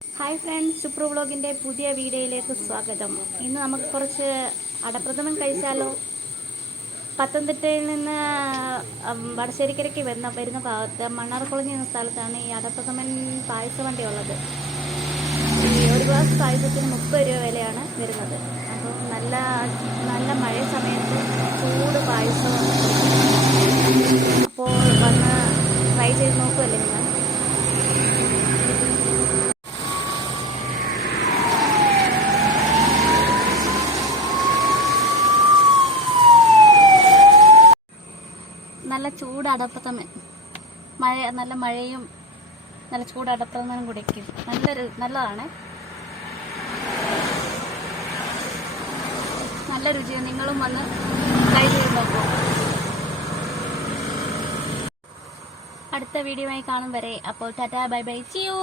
Hi friends Supru വ്ളോഗിന്റെ പുതിയ വീഡിയോയിലേക്ക് സ്വാഗതം. ഇന്ന് നമുക്ക് കുറച്ച് അടപ്രഥമൻ കഴിച്ചാലോ? പത്തനംതിട്ടയിൽ നിന്ന് വടശ്ശേരിക്കരയ്ക്ക് വരുന്ന വരുന്ന ഭാഗത്ത് മണ്ണാർക്കുളഞ്ഞി എന്ന സ്ഥലത്താണ് ഈ അടപ്രഥമൻ പായസ വണ്ടി ഉള്ളത്. ഈ ഒരു ഗ്ലാസ് പായസത്തിന് മുപ്പത് രൂപ വിലയാണ് വരുന്നത്. അപ്പോൾ നല്ല നല്ല മഴ സമയത്ത് ചൂട് പായസം. അപ്പോൾ വന്ന് ട്രൈ ചെയ്ത് നോക്കുമല്ലേ നിങ്ങൾ? നല്ല ചൂട് അടപ്രഥമൻ മഴ നല്ല മഴയും നല്ല ചൂട് അടപ്രഥമനും കുടിക്കും നല്ലൊരു നല്ലതാണ്. നല്ല രുചിയാണ് നിങ്ങളും വന്ന് ട്രൈ ചെയ്ത് നോക്കൂ. അടുത്ത വീഡിയോയുമായി കാണും വരെ. അപ്പോൾ ടാറ്റാ ബൈ ബൈ. ചിയൂ